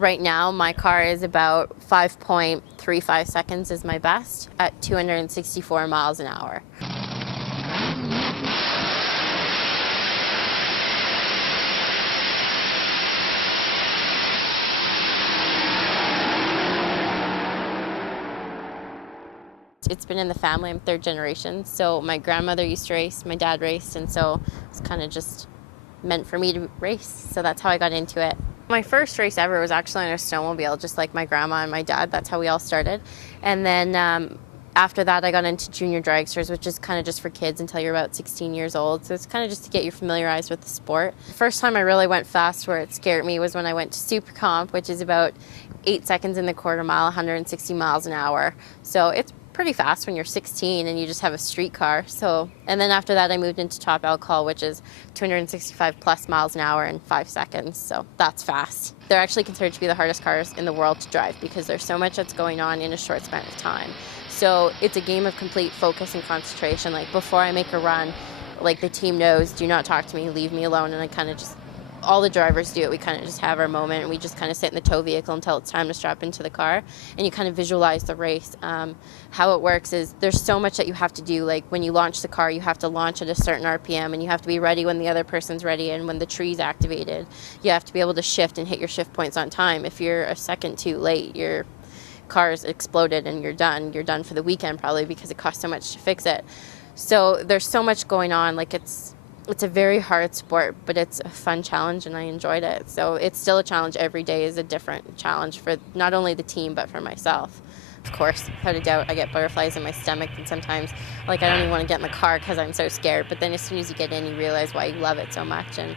Right now, my car is about 5.35 seconds is my best at 264 miles an hour. It's been in the family. I'm third generation. So my grandmother used to race, my dad raced, and so it's kind of just meant for me to race. So that's how I got into it. My first race ever was actually on a snowmobile, just like my grandma and my dad. That's how we all started. And then after that, I got into junior dragsters, which is kind of just for kids until you're about 16 years old. So it's kind of just to get you familiarized with the sport. The first time I really went fast where it scared me was when I went to Super Comp, which is about 8 seconds in the quarter mile, 160 miles an hour. So it's pretty fast when you're 16 and you just have a street car. And then after that I moved into top alcohol, which is 265 plus miles an hour in 5 seconds. So that's fast. They're actually considered to be the hardest cars in the world to drive because there's so much that's going on in a short span of time. So it's a game of complete focus and concentration. Like before I make a run, like the team knows, do not talk to me, leave me alone. And I kind of just, all the drivers do it. We kind of just have our moment and we just kind of sit in the tow vehicle until it's time to strap into the car, and you kind of visualize the race. How it works is there's so much that you have to do. Like when you launch the car, you have to launch at a certain RPM and you have to be ready when the other person's ready, and when the tree's activated, you have to be able to shift and hit your shift points on time. If you're a second too late, your car's exploded and you're done. You're done for the weekend probably because it costs so much to fix it. So there's so much going on. Like it's a very hard sport, but it's a fun challenge and I enjoyed it. So it's still a challenge. Every day is a different challenge for not only the team, but for myself. Of course, without a doubt, I get butterflies in my stomach, and sometimes like I don't even want to get in the car because I'm so scared. But then as soon as you get in, you realize why you love it so much. And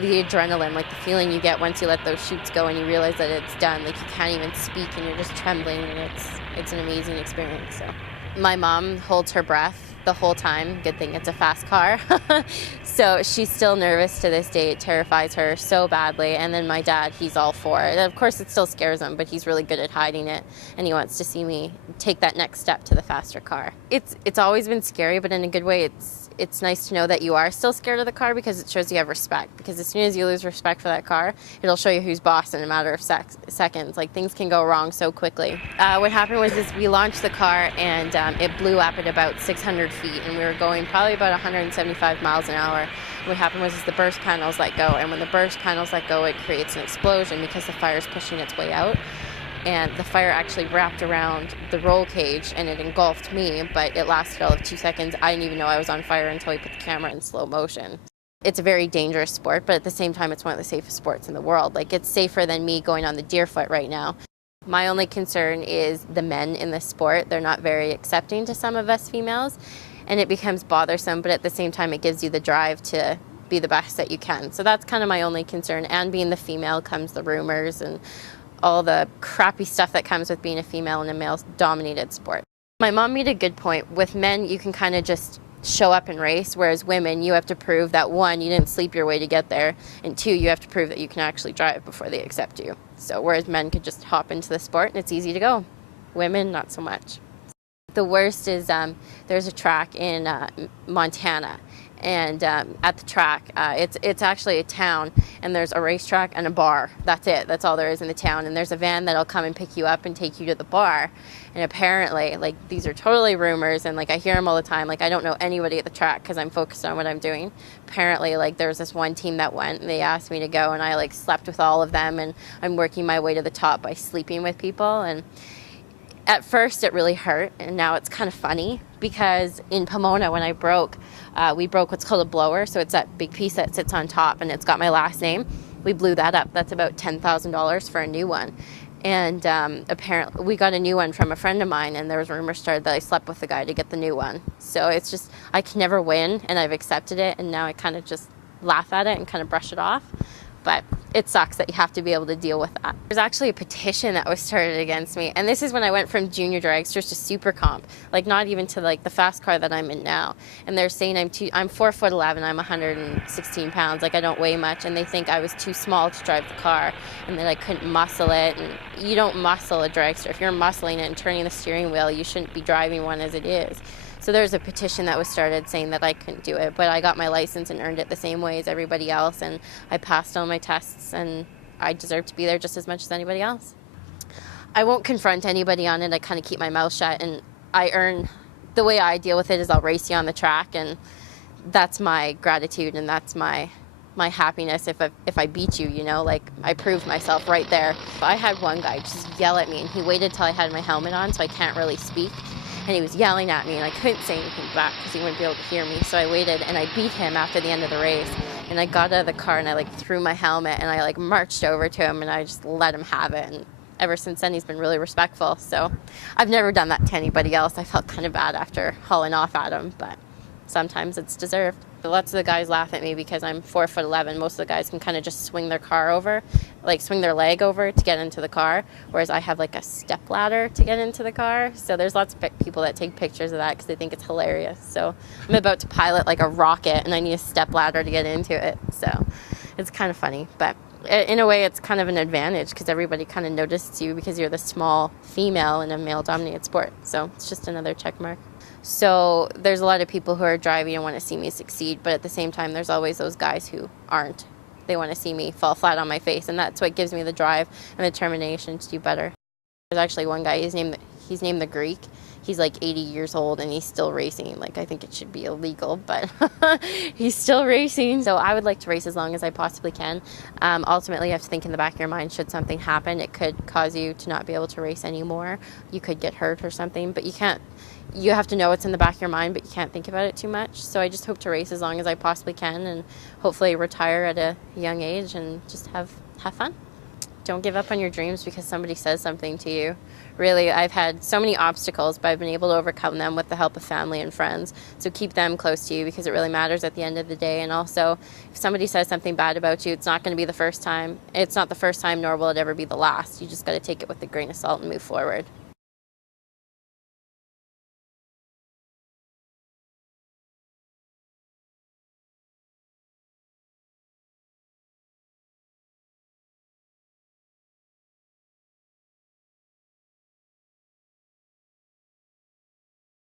the adrenaline, like the feeling you get once you let those chutes go and you realize that it's done, like you can't even speak and you're just trembling, and it's an amazing experience. So my mom holds her breath the whole time. Good thing it's a fast car. So she's still nervous to this day. It terrifies her so badly. And then my dad, he's all for it. Of course, it still scares him, but he's really good at hiding it, and he wants to see me take that next step to the faster car. It's always been scary, but in a good way. It's nice to know that you are still scared of the car because it shows you have respect. Because as soon as you lose respect for that car, it'll show you who's boss in a matter of seconds. Like things can go wrong so quickly. What happened was we launched the car and it blew up at about 600 feet, and we were going probably about 175 miles an hour. What happened was the burst panels let go, and when the burst panels let go, it creates an explosion because the fire is pushing its way out. And the fire actually wrapped around the roll cage and it engulfed me, but it lasted all of 2 seconds. I didn't even know I was on fire until we put the camera in slow motion. It's a very dangerous sport, but at the same time, it's one of the safest sports in the world. Like, it's safer than me going on the Deerfoot right now. My only concern is the men in this sport. They're not very accepting to some of us females, and it becomes bothersome, but at the same time, it gives you the drive to be the best that you can. So that's kind of my only concern. And being the female comes the rumors and all the crappy stuff that comes with being a female in a male-dominated sport. My mom made a good point. With men, you can kind of just show up and race, whereas women, you have to prove that, one, you didn't sleep your way to get there, and two, you have to prove that you can actually drive before they accept you. So whereas men could just hop into the sport and it's easy to go. Women, not so much. The worst is there's a track in Montana, and at the track, it's actually a town, and there's a racetrack and a bar. That's it. That's all there is in the town. And there's a van that'll come and pick you up and take you to the bar. And apparently, like, these are totally rumors, and like I hear them all the time. Like, I don't know anybody at the track because I'm focused on what I'm doing. Apparently, like, there was this one team that went, and they asked me to go, and I like slept with all of them, and I'm working my way to the top by sleeping with people. And at first it really hurt, and now it's kind of funny because in Pomona, when I broke, we broke what's called a blower. So it's that big piece that sits on top, and it's got my last name. We blew that up. That's about $10,000 for a new one. And apparently we got a new one from a friend of mine, and there was rumors started that I slept with the guy to get the new one. So it's just, I can never win, and I've accepted it, and now I kind of just laugh at it and kind of brush it off. But it sucks that you have to be able to deal with that. There's actually a petition that was started against me, and this is when I went from junior dragsters to super comp, like not even to like the fast car that I'm in now. And they're saying I'm 4'11", I'm 116 pounds, like I don't weigh much, and they think I was too small to drive the car, and that I couldn't muscle it. And you don't muscle a dragster. If you're muscling it and turning the steering wheel, you shouldn't be driving one as it is. So there's a petition that was started saying that I couldn't do it, but I got my license and earned it the same way as everybody else, and I passed all my tests, and I deserve to be there just as much as anybody else. I won't confront anybody on it. I kind of keep my mouth shut, and the way I deal with it is I'll race you on the track, and that's my gratitude, and that's my happiness if I beat you, you know, like I proved myself right there. I had one guy just yell at me, and he waited till I had my helmet on, so I can't really speak, and he was yelling at me, and I couldn't say anything back because he wouldn't be able to hear me. So I waited, and I beat him after the end of the race, and I got out of the car, and I like threw my helmet, and I like marched over to him, and I just let him have it. And ever since then, he's been really respectful. So I've never done that to anybody else. I felt kind of bad after hauling off at him, but sometimes it's deserved. Lots of the guys laugh at me because I'm 4'11". Most of the guys can kind of just swing their car over, like swing their leg over to get into the car, whereas I have like a step ladder to get into the car. So there's lots of people that take pictures of that because they think it's hilarious. So I'm about to pilot like a rocket, and I need a step ladder to get into it. So it's kind of funny, but in a way it's kind of an advantage because everybody kind of notices you because you're the small female in a male-dominated sport. So it's just another check mark. So there's a lot of people who are driving and want to see me succeed, but at the same time, there's always those guys who aren't. They want to see me fall flat on my face, and that's what gives me the drive and the determination to do better. There's actually one guy, he's named the Greek. He's like 80 years old, and he's still racing. Like, I think it should be illegal, but he's still racing. So I would like to race as long as I possibly can. Ultimately, you have to think in the back of your mind, should something happen, it could cause you to not be able to race anymore. You could get hurt or something, but you have to know what's in the back of your mind, but you can't think about it too much. So I just hope to race as long as I possibly can, and hopefully retire at a young age and just have fun. Don't give up on your dreams because somebody says something to you. Really, I've had so many obstacles, but I've been able to overcome them with the help of family and friends. So keep them close to you because it really matters at the end of the day. And also, if somebody says something bad about you, it's not going to be the first time. It's not the first time, nor will it ever be the last. You just got to take it with a grain of salt and move forward.